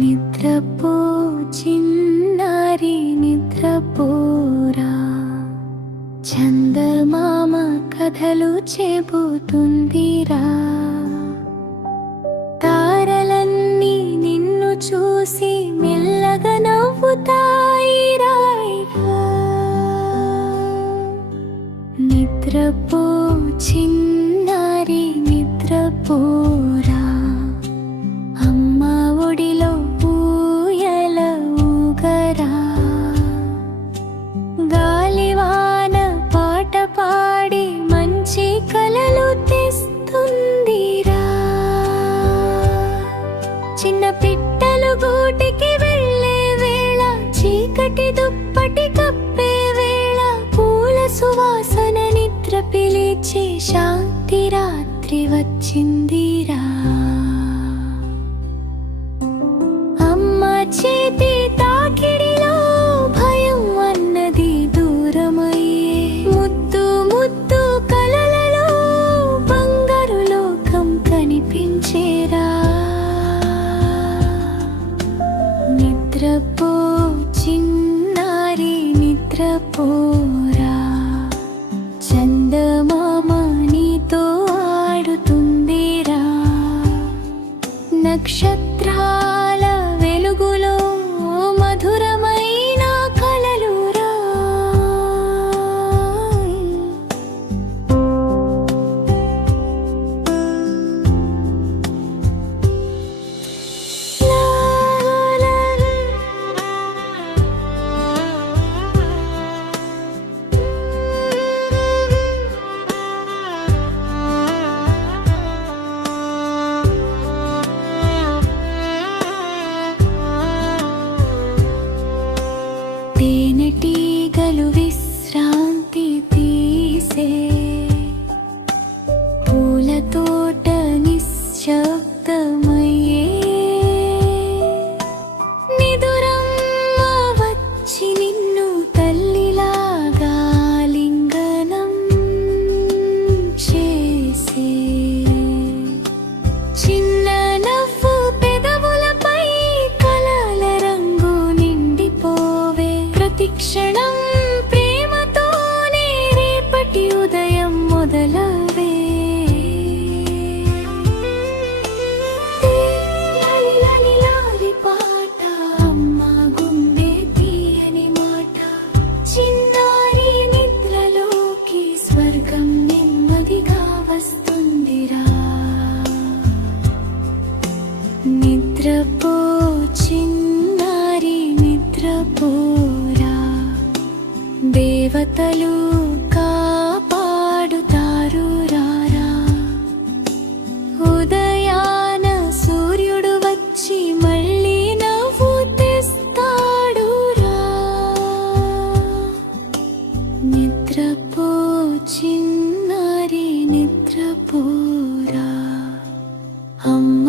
నిద్రపో చిన్నారి నిద్రపోరా, చందమామ కథలు చెబుతుందిరా. తారలన్నీ నిన్ను చూసి మెల్లగా నవ్వుతాయిరా. నిద్రపో చిన్నారి నిద్రపోరా, అమ్మ ఒడిలో ఊయల ఊగరా. గాలివాన పాట పాడి మంచి కలలు తెస్తుందిరా. చిన్న పిట్టలు గూటికి వెళ్ళే వేళ, చీకటి దుప్పటి కప్పే వేళ, పూల సువాసన నిద్ర పిలిచే శాంతి రాత్రి వచ్చిందిరా. అమ్మ చేతి తాకిడిలో భయం అన్నది దూరమయ్యే, ముద్దు ముద్దు కలలలో బంగారు లోకం కనిపించేరా. నిద్రపో చిన్నారి నిద్రపోరా, చందమామ నీతో ఆడుతుందిరా. నక్షత్రాల వెలుగులో మధురమైన కలలురా. తేనెటీగలు విశ్రాంతి తీసే, పూల తోట నిశ్శబ్దమయ్యే. నిదురమ్మ వచ్చి నిన్ను తల్లిలాగా లింగనం చేసే. చిన్న నవ్వు పెదవులపై కలల రంగు నిండిపోవే. ప్రతిక్షణం ప్రేమతోనే రేపటి ఉదయం మొదలవే. లాలి లాలి లాలి పాట, అమ్మ గుండె తీయని మాట. చిన్నారి నిద్రలోకి స్వర్గం నెమ్మదిగా వస్తుందిరా. నిద్రపో చిన్నారి నిద్రపోరా, దేవతలు కాపాడుతారు రారా. ఉదయాన సూర్యుడు వచ్చి మళ్ళీ నవ్వు తెస్తాడు రా. నిద్రపో చిన్నారి నిద్రపోరా, అమ్మ